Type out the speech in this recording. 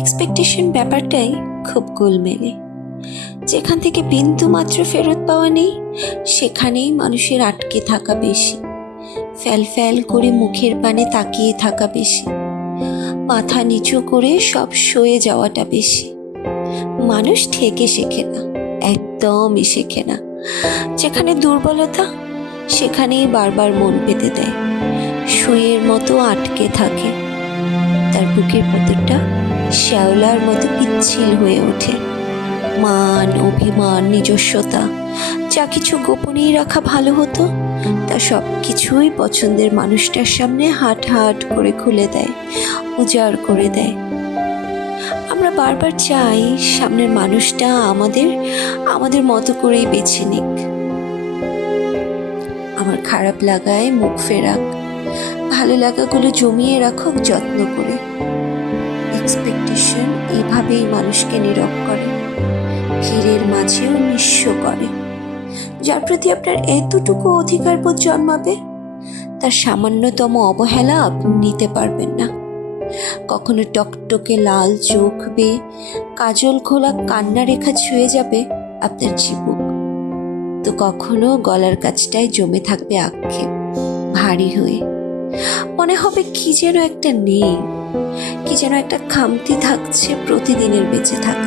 Expectation ব্যাপারটাই খুব গোলমেলে। যেখান থেকে বিন্দু মাত্র ফেরত পাওয়া নেই, সেখানেই মানুষের আটকে থাকা বেশি, ফ্যাল ফ্যাল করে মুখের পানে তাকিয়ে থাকা বেশি, মাথা নিচু করে সব সয়ে যাওয়াটা বেশি। মানুষ ঠেকে শেখে না, একদমই শেখে না। যেখানে দুর্বলতা, সেখানেই বারবার মন পেতে দেয়, সুঁয়ের মতো আটকে থাকে। তার বুকের ভেতরটা শ্যাওলার মতো পিচ্ছিল হয়ে ওঠে। মান, অভিমান, নিজস্বতা, যা কিছু গোপনেই রাখা ভালো হতো, তা সব কিছুই পছন্দের মানুষটার সামনে হাট হাট করে খুলে দেয়, উজাড় করে দেয়। আমরা বারবার চাই সামনের মানুষটা আমাদের মতো করেই বেছে নিক, আমার খারাপ লাগায় মুখ ফেরাক, ভালো লাগাগুলো জমিয়ে রাখুক যত্ন করে। এক্সপেকটেশন এভাবেই মানুষকে নীরব করে, ভিড়ের মাঝেও নিঃস্ব করে। যার প্রতি আপনার এতটুকু অধিকার বোধ জন্মাবে, তার সামান্যতম অবহেলা আপনি নিতে পারবেন না। কখনো টকটকে লাল চোখ বেয়ে কাজল খোলা কান্না রেখা ছুঁয়ে যাবে আপনার চিবুক, তো কখনো গলার কাছটায় জমে থাকবে আক্ষেপ, ভারী হয়ে। মনে হবে কি যেন একটা নেই, কি যেন একটা খামতি থাকছে প্রতিদিনের বেঁচে থাকা।